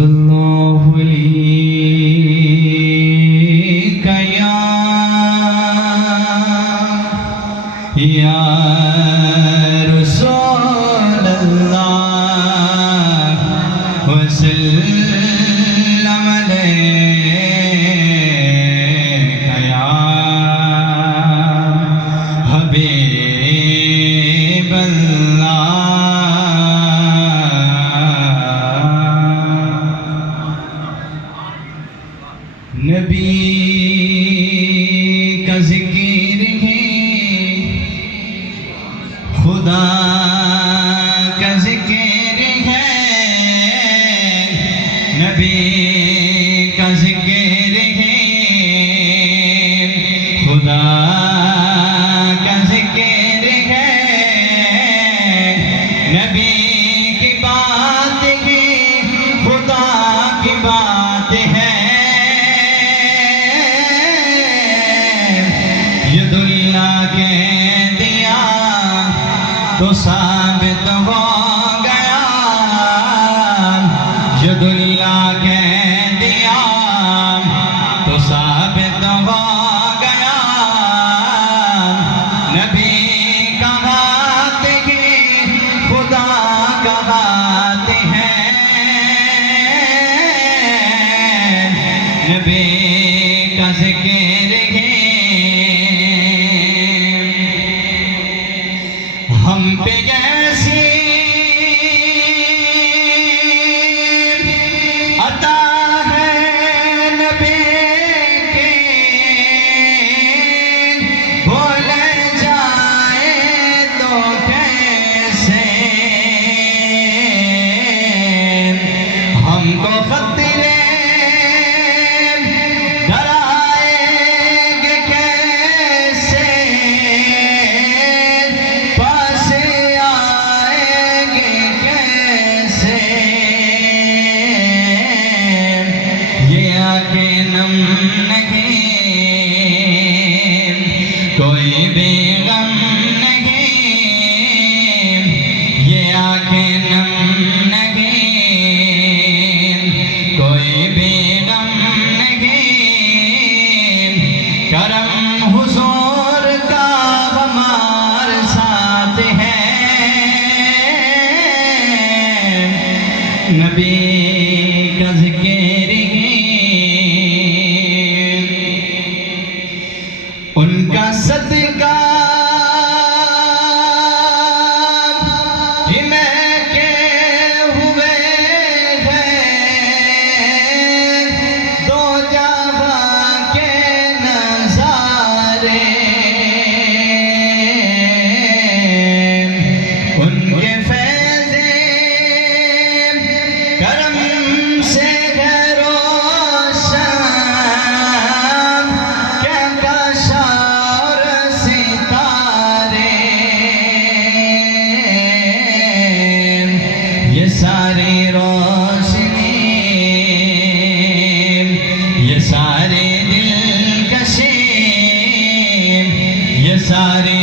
सल्लल्लाहु अलैका या रसूलल्लाह वसल्लम अलैका या हबीबल्लाह। नबी का जिक्र है, खुदा का जिक्र है। नबी का जिक्र है, खुदा का जिक्र है। नबी की बात है, खुदा की बात है। तो साबित हो गया, यदुल्ला कह दिया तो साबित हो गया। नबी का हाथ है, खुदा का हाथ है। नबी का जिक्र है, हम पे ऐसी अता है नबी के, भूल जाए तो कैसे। हमको खतरे डराएंगे कैसे, नम नहीं कोई भी गम नहीं। ये आंखें नम नहीं कोई भी गम नहीं। करम हुजूर का हमारे साथ है। नबी का जिक्र उनका सदका ही मैं के हुए हैं दो जहां के नजारे। उनके फैज़े करम से ये सारी रोशनी, ये सारी दिलकशी, ये सारी